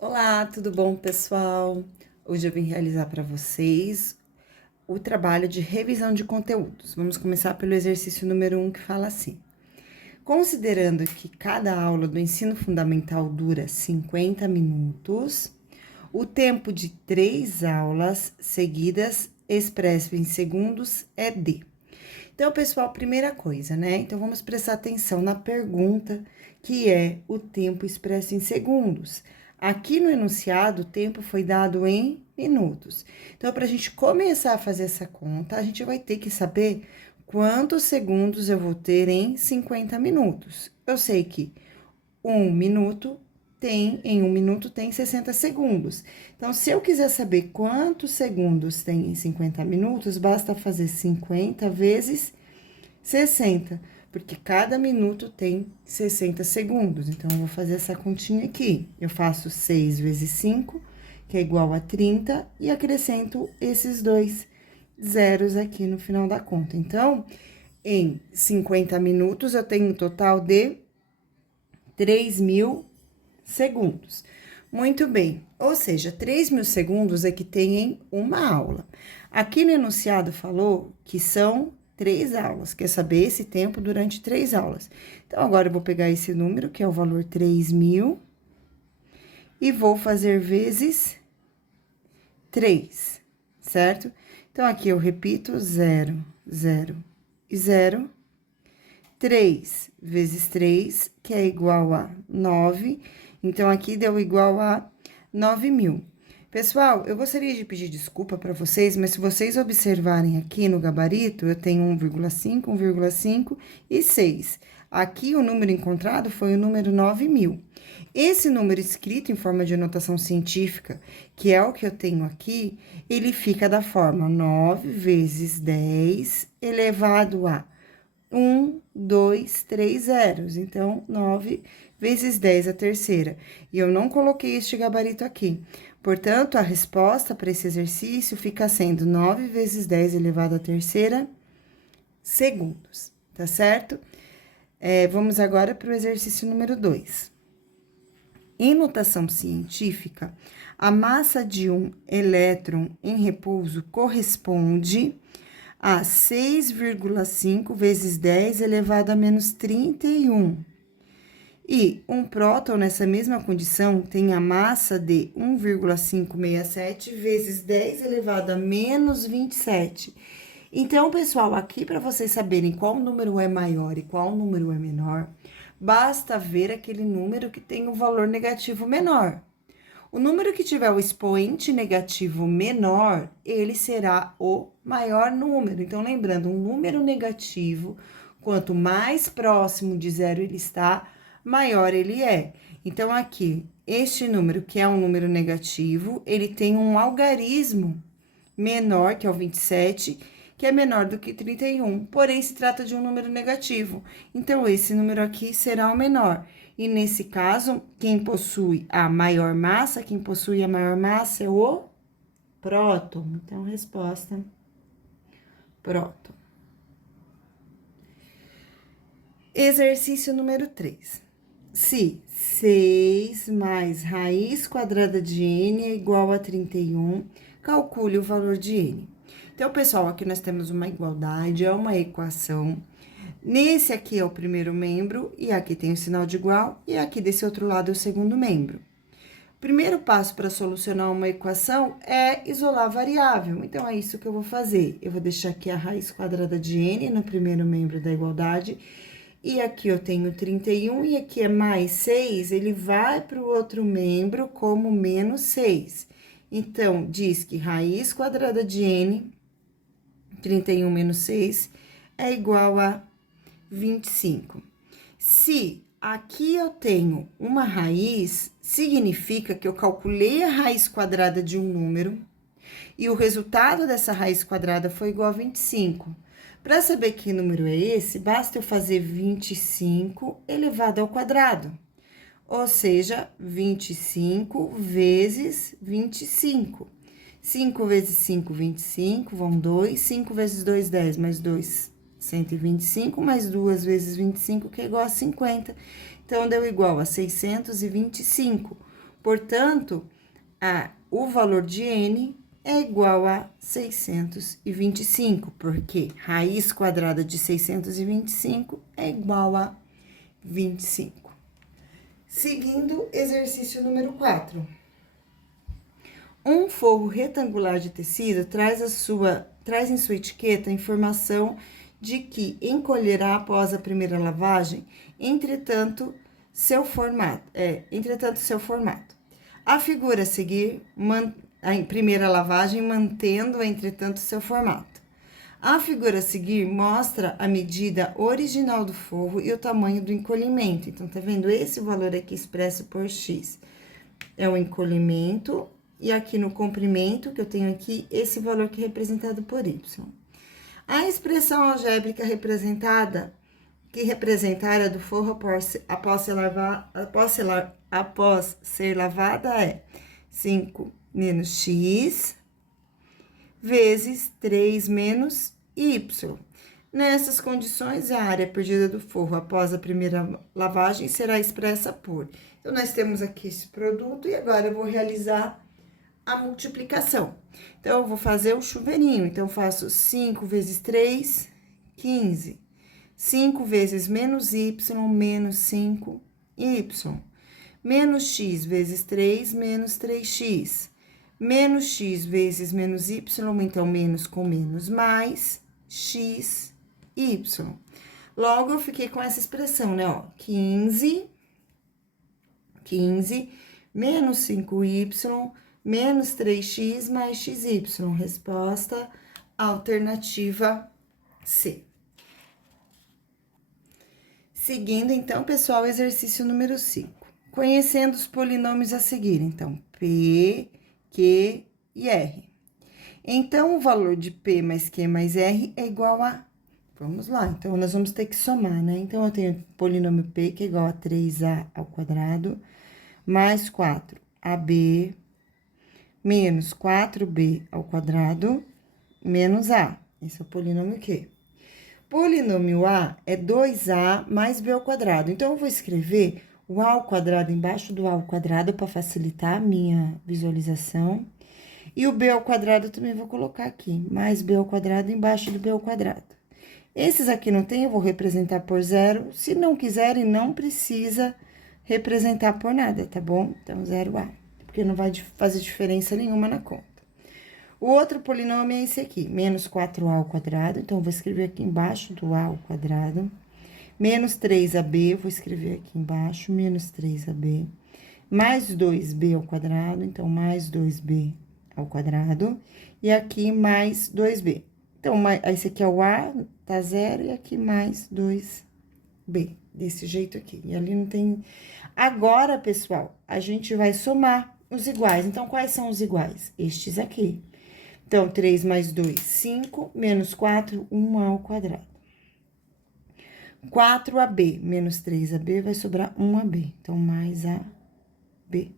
Olá, tudo bom, pessoal? Hoje eu vim realizar para vocês o trabalho de revisão de conteúdos. Vamos começar pelo exercício número 1, que fala assim: considerando que cada aula do ensino fundamental dura 50 minutos, o tempo de 3 aulas seguidas expresso em segundos é de. Então, pessoal, primeira coisa, né? Então, vamos prestar atenção na pergunta, que é o tempo expresso em segundos. Aqui no enunciado, o tempo foi dado em minutos. Então, para a gente começar a fazer essa conta, a gente vai ter que saber quantos segundos eu vou ter em 50 minutos. Eu sei que em um minuto tem 60 segundos. Então, se eu quiser saber quantos segundos tem em 50 minutos, basta fazer 50 vezes 60, porque cada minuto tem 60 segundos. Então, eu vou fazer essa continha aqui. Eu faço 6 vezes 5, que é igual a 30, e acrescento esses dois zeros aqui no final da conta. Então, em 50 minutos, eu tenho um total de 3.000 segundos. Muito bem, ou seja, 3.000 segundos é que tem em uma aula. Aqui no enunciado falou que são 3 aulas, quer saber esse tempo durante 3 aulas. Então, agora eu vou pegar esse número, que é o valor 3.000, e vou fazer vezes 3, certo? Então, aqui eu repito 0, 0 e 0. 3 vezes 3, que é igual a 9. Então, aqui deu igual a 9.000. Pessoal, eu gostaria de pedir desculpa para vocês, mas se vocês observarem aqui no gabarito, eu tenho 1,5, 1,5 e 6. Aqui, o número encontrado foi o número 9.000. Esse número escrito em forma de notação científica, que é o que eu tenho aqui, ele fica da forma 9 vezes 10 elevado a 2, 3 zeros. Então, 9 vezes 10 a terceira. E eu não coloquei este gabarito aqui. Portanto, a resposta para esse exercício fica sendo 9 vezes 10 elevado à terceira segundos, tá certo? Vamos agora para o exercício número 2. Em notação científica, a massa de um elétron em repouso corresponde a 6,5 vezes 10 elevado a menos 31. E um próton, nessa mesma condição, tem a massa de 1,567 vezes 10 elevado a menos 27. Então, pessoal, aqui para vocês saberem qual número é maior e qual número é menor, basta ver aquele número que tem o valor negativo menor. O número que tiver o expoente negativo menor, ele será o maior número. Então, lembrando, um número negativo, quanto mais próximo de zero ele está, maior ele é. Então, aqui, este número, que é um número negativo, ele tem um algarismo menor, que é o 27, que é menor do que 31, porém, se trata de um número negativo. Então, esse número aqui será o menor. E nesse caso, quem possui a maior massa é o próton. Então, resposta, próton. Exercício número 3. Se 6 mais raiz quadrada de n é igual a 31, calcule o valor de n. Então, pessoal, aqui nós temos uma igualdade, é uma equação. Nesse aqui é o primeiro membro, e aqui tem o sinal de igual, e aqui desse outro lado é o segundo membro. O primeiro passo para solucionar uma equação é isolar a variável. Então, é isso que eu vou fazer. Eu vou deixar aqui a raiz quadrada de n no primeiro membro da igualdade, e aqui eu tenho 31, e aqui é mais 6, ele vai para o outro membro como menos 6. Então, diz que raiz quadrada de n, 31 menos 6, é igual a 25. Se aqui eu tenho uma raiz, significa que eu calculei a raiz quadrada de um número e o resultado dessa raiz quadrada foi igual a 25. Para saber que número é esse, basta eu fazer 25 elevado ao quadrado. Ou seja, 25 vezes 25. 5 vezes 5, 25, vão 2. 5 vezes 2, 10, mais 2, 125, mais 2 vezes 25, que é igual a 50. Então, deu igual a 625. Portanto, o valor de n é igual a 625, porque raiz quadrada de 625 é igual a 25. Seguindo, exercício número 4. Um forro retangular de tecido traz em sua etiqueta a informação de que encolherá após a primeira lavagem, entretanto, seu formato. A figura a seguir, a primeira lavagem, mantendo, entretanto, seu formato. A figura a seguir mostra a medida original do forro e o tamanho do encolhimento. Então, tá vendo? Esse valor aqui expresso por x é o encolhimento, e aqui no comprimento, que eu tenho aqui, esse valor que é representado por y. A expressão algébrica representada, que representa a área do forro após ser lavada, é 5 menos x vezes 3 menos y. Nessas condições, a área perdida do forro após a primeira lavagem será expressa por... Então, nós temos aqui esse produto e agora eu vou realizar a multiplicação. Então, eu vou fazer o chuveirinho. Então, eu faço 5 vezes 3, 15. 5 vezes menos y, menos 5y. Menos x vezes 3, menos 3x. Menos x vezes menos y, então, menos com menos, mais x, y. Logo, eu fiquei com essa expressão, né, ó, 15 menos 5y, menos 3x, mais xy. Resposta alternativa C. Seguindo, então, pessoal, exercício número 5. Conhecendo os polinômios a seguir, então, P, Q e R. Então, o valor de P mais Q mais R é igual a... Vamos lá, então, nós vamos ter que somar, né? Então, eu tenho o polinômio P, que é igual a 3A ao quadrado, mais 4AB, menos 4B ao quadrado, menos A. Esse é o polinômio Q. Polinômio A é 2A mais B ao quadrado. Então, eu vou escrever o A ao quadrado embaixo do A ao quadrado para facilitar a minha visualização. E o B ao quadrado eu também vou colocar aqui, mais B ao quadrado embaixo do B ao quadrado. Esses aqui não tem, eu vou representar por zero. Se não quiserem, não precisa representar por nada, tá bom? Então, 0A, porque não vai fazer diferença nenhuma na conta. O outro polinômio é esse aqui, menos 4A ao quadrado. Então, eu vou escrever aqui embaixo do A ao quadrado. Menos 3AB, eu vou escrever aqui embaixo, menos 3AB. Mais 2B ao quadrado, então, mais 2B ao quadrado. E aqui, mais 2B. Então, esse aqui é o A, tá zero, e aqui mais 2B, desse jeito aqui. E ali não tem... Agora, pessoal, a gente vai somar os iguais. Então, quais são os iguais? Estes aqui. Então, 3 mais 2, 5, menos 4, 1 ao quadrado. 4AB menos 3AB vai sobrar 1AB, então, mais AB.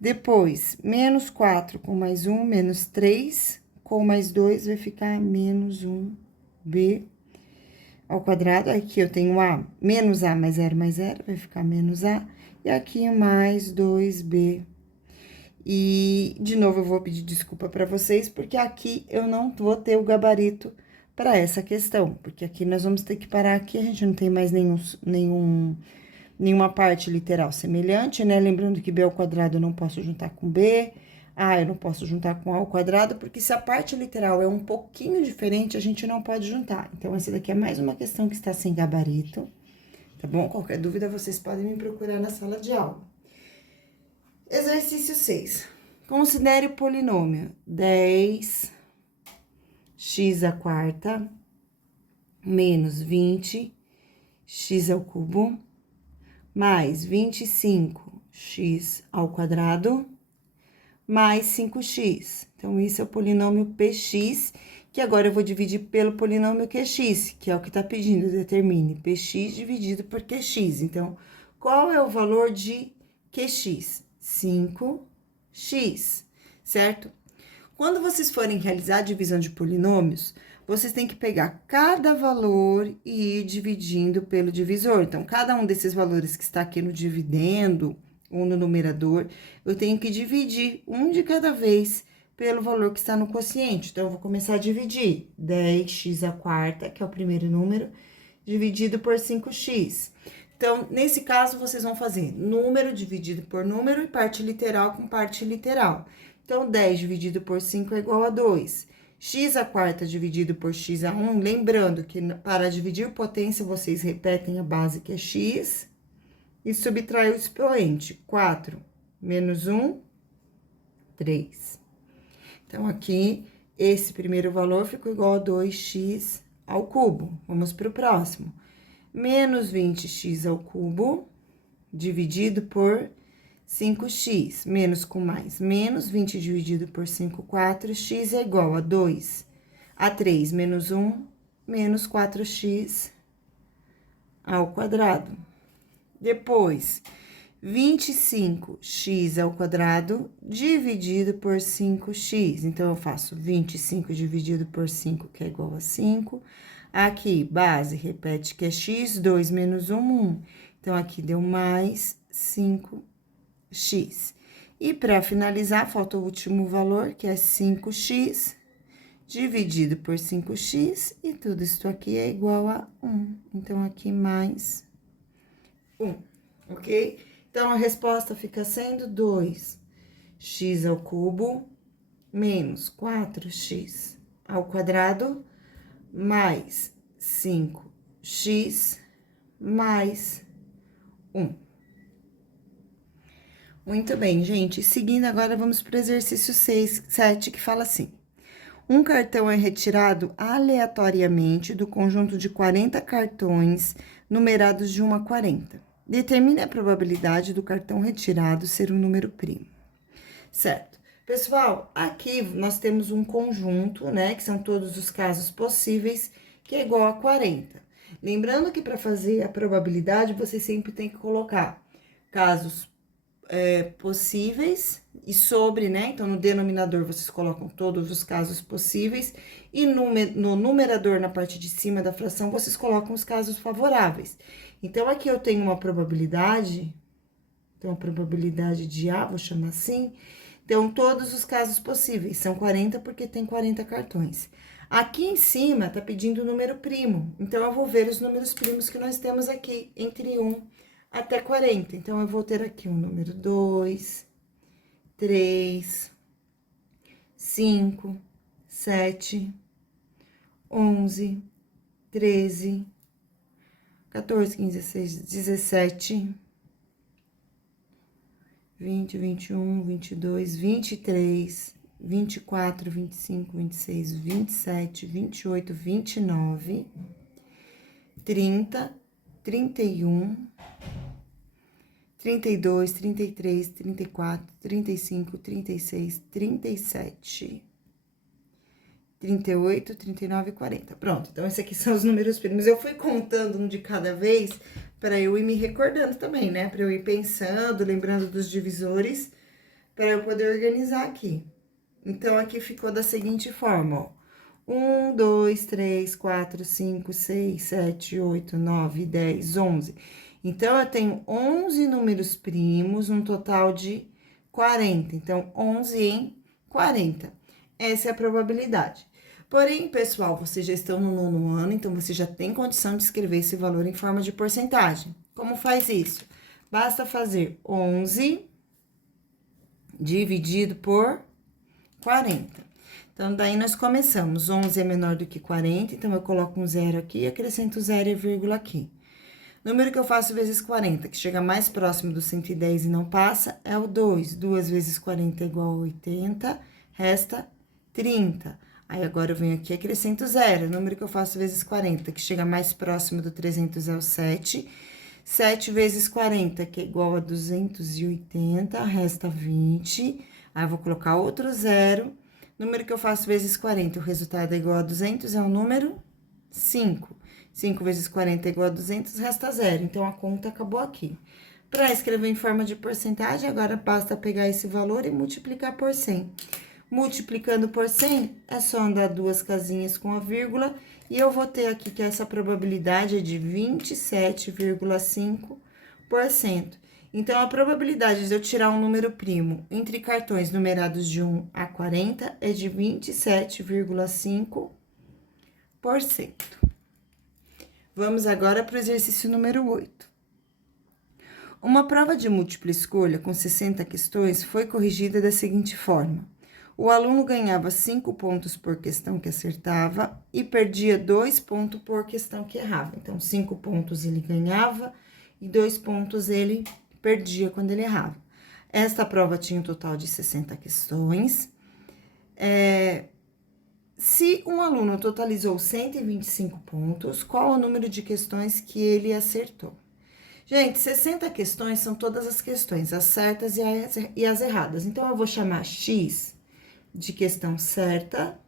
Depois, menos 4 com mais 1, menos 3 com mais 2 vai ficar menos 1B ao quadrado. Aqui eu tenho A, menos A mais 0 mais 0, vai ficar menos A. E aqui mais 2B. E, de novo, eu vou pedir desculpa para vocês, porque aqui eu não vou ter o gabarito para essa questão. Porque aqui nós vamos ter que parar aqui, a gente não tem mais nenhuma parte literal semelhante, né? Lembrando que B ao quadrado eu não posso juntar com B, A eu não posso juntar com A ao quadrado, porque se a parte literal é um pouquinho diferente, a gente não pode juntar. Então, essa daqui é mais uma questão que está sem gabarito, tá bom? Qualquer dúvida, vocês podem me procurar na sala de aula. Exercício 6. Considere o polinômio 10x à quarta menos 20x ao cubo mais 25x ao quadrado mais 5x. Então, isso é o polinômio px, que agora eu vou dividir pelo polinômio qx, que é o que tá pedindo, determine px dividido por qx. Então, qual é o valor de qx? 5x, certo? Quando vocês forem realizar a divisão de polinômios, vocês têm que pegar cada valor e ir dividindo pelo divisor. Então, cada um desses valores que está aqui no dividendo, ou no numerador, eu tenho que dividir um de cada vez pelo valor que está no quociente. Então, eu vou começar a dividir 10x², que é o primeiro número, dividido por 5x. Então, nesse caso, vocês vão fazer número dividido por número e parte literal com parte literal. Então, 10 dividido por 5 é igual a 2. x² dividido por x⁴, lembrando que para dividir potência, vocês repetem a base que é x e subtrai o expoente. 4 menos 1, 3. Então, aqui, esse primeiro valor ficou igual a 2x². Vamos para o próximo. Menos 20x², dividido por 5x. Menos com mais. Menos 20 dividido por 5, 4. X é igual a 2. A 3 menos 1, menos 4x². Depois, 25x² dividido por 5x. Então, eu faço 25 dividido por 5, que é igual a 5. Aqui, base, repete que é x, 2 menos 1, 1. Então, aqui deu mais 5x. E para finalizar, falta o último valor, que é 5x dividido por 5x, e tudo isso aqui é igual a 1. Então, aqui mais 1, ok? Então, a resposta fica sendo 2x² menos 4x² mais 5x mais 1. Muito bem, gente. Seguindo agora, vamos para o exercício 7, que fala assim. Um cartão é retirado aleatoriamente do conjunto de 40 cartões numerados de 1 a 40. Determine a probabilidade do cartão retirado ser um número primo. Certo. Pessoal, aqui nós temos um conjunto, né, que são todos os casos possíveis, que é igual a 40. Lembrando que para fazer a probabilidade, você sempre tem que colocar casos possíveis e sobre, né? Então, no denominador, vocês colocam todos os casos possíveis e no numerador, na parte de cima da fração, vocês colocam os casos favoráveis. Então, aqui eu tenho uma probabilidade, então, a probabilidade de A, vou chamar assim. Então, todos os casos possíveis, são 40 porque tem 40 cartões. Aqui em cima, tá pedindo o número primo, então, eu vou ver os números primos que nós temos aqui, entre 1 até 40. Então, eu vou ter aqui o número 2, 3, 5, 7, 11, 13, 14, 15, 16, 17... 20, 21, 22, 23, 24, 25, 26, 27, 28, 29, 30, 31, 32, 33, 34, 35, 36, 37, 38, 39 e 40. Pronto, então esses aqui são os números primos. Eu fui contando um de cada vez para eu ir me recordando também, né? Para eu ir pensando, lembrando dos divisores, para eu poder organizar aqui. Então, aqui ficou da seguinte forma, ó. 1, 2, 3, 4, 5, 6, 7, 8, 9, 10, 11. Então, eu tenho 11 números primos, um total de 40. Então, 11 em 40. Essa é a probabilidade. Porém, pessoal, vocês já estão no 9º ano, então você já tem condição de escrever esse valor em forma de porcentagem. Como faz isso? Basta fazer 11 dividido por 40. Então, daí nós começamos. 11 é menor do que 40, então eu coloco um zero aqui e acrescento 0,1 aqui. Número que eu faço vezes 40, que chega mais próximo do 110 e não passa, é o 2. 2 vezes 40 é igual a 80, resta 30. Aí, agora eu venho aqui e acrescento 0. O número que eu faço vezes 40, que chega mais próximo do 300, é o 7. 7 vezes 40, que é igual a 280, resta 20. Aí, eu vou colocar outro 0. Número que eu faço vezes 40, o resultado é igual a 200, é o número 5. 5 vezes 40 é igual a 200, resta 0. Então, a conta acabou aqui. Para escrever em forma de porcentagem, agora basta pegar esse valor e multiplicar por 100. Multiplicando por 100, é só andar 2 casinhas com a vírgula, e eu vou ter aqui que essa probabilidade é de 27,5%. Então, a probabilidade de eu tirar um número primo entre cartões numerados de 1 a 40 é de 27,5%. Vamos agora para o exercício número 8. Uma prova de múltipla escolha com 60 questões foi corrigida da seguinte forma: o aluno ganhava 5 pontos por questão que acertava e perdia 2 pontos por questão que errava. Então, 5 pontos ele ganhava e 2 pontos ele perdia quando ele errava. Esta prova tinha um total de 60 questões. Se um aluno totalizou 125 pontos, qual o número de questões que ele acertou? Gente, 60 questões são todas as questões, as certas e as erradas. Então, eu vou chamar X de questão certa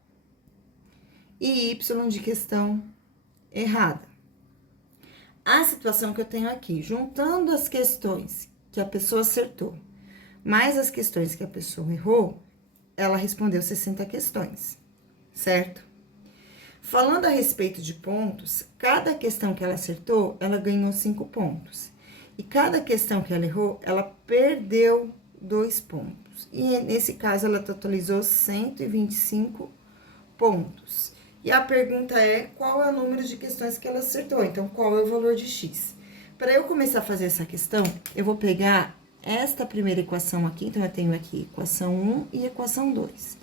e Y de questão errada. A situação que eu tenho aqui, juntando as questões que a pessoa acertou, mais as questões que a pessoa errou, ela respondeu 60 questões, certo? Falando a respeito de pontos, cada questão que ela acertou, ela ganhou 5 pontos. E cada questão que ela errou, ela perdeu 2 pontos. E nesse caso, ela totalizou 125 pontos. E a pergunta é, qual é o número de questões que ela acertou? Então, qual é o valor de X? Para eu começar a fazer essa questão, eu vou pegar esta primeira equação aqui. Então, eu tenho aqui equação 1 e equação 2.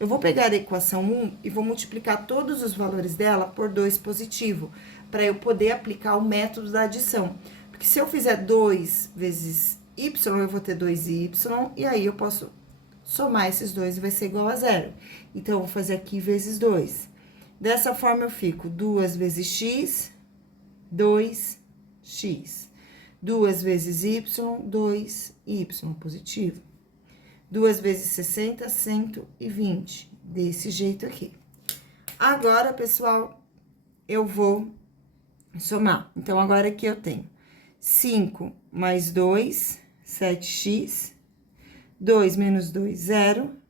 Eu vou pegar a equação 1 e vou multiplicar todos os valores dela por 2 positivo, para eu poder aplicar o método da adição. Porque se eu fizer 2 vezes y, eu vou ter 2y, e aí eu posso somar esses dois e vai ser igual a 0. Então, eu vou fazer aqui vezes 2. Dessa forma, eu fico 2 vezes x, 2x. 2 vezes y, 2y positivo. 2 vezes 60, 120. Desse jeito aqui. Agora, pessoal, eu vou somar. Então, agora aqui eu tenho 5 mais 2, 7x. 2 menos 2, 0.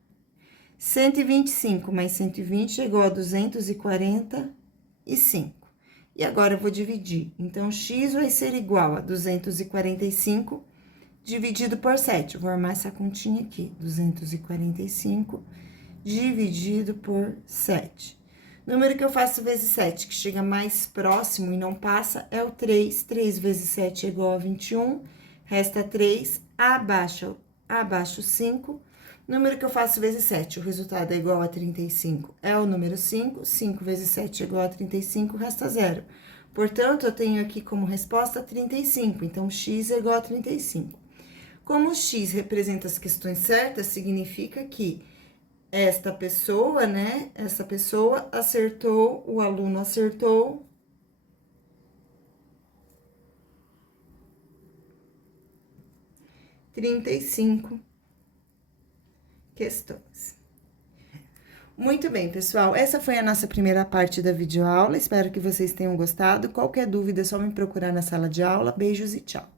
125 mais 120 é igual a 245. E agora eu vou dividir. Então, x vai ser igual a 245 dividido por 7. Eu vou armar essa continha aqui. 245 dividido por 7. Número que eu faço vezes 7, que chega mais próximo e não passa, é o 3. 3 vezes 7 é igual a 21. Resta 3, abaixo 5. Número que eu faço vezes 7, o resultado é igual a 35, é o número 5. 5 vezes 7 é igual a 35, resta 0. Portanto, eu tenho aqui como resposta 35, então x é igual a 35. Como x representa as questões certas, significa que esta pessoa, né, essa pessoa acertou, o aluno acertou 35 questões. Muito bem, pessoal, essa foi a nossa primeira parte da videoaula, espero que vocês tenham gostado. Qualquer dúvida é só me procurar na sala de aula. Beijos e tchau!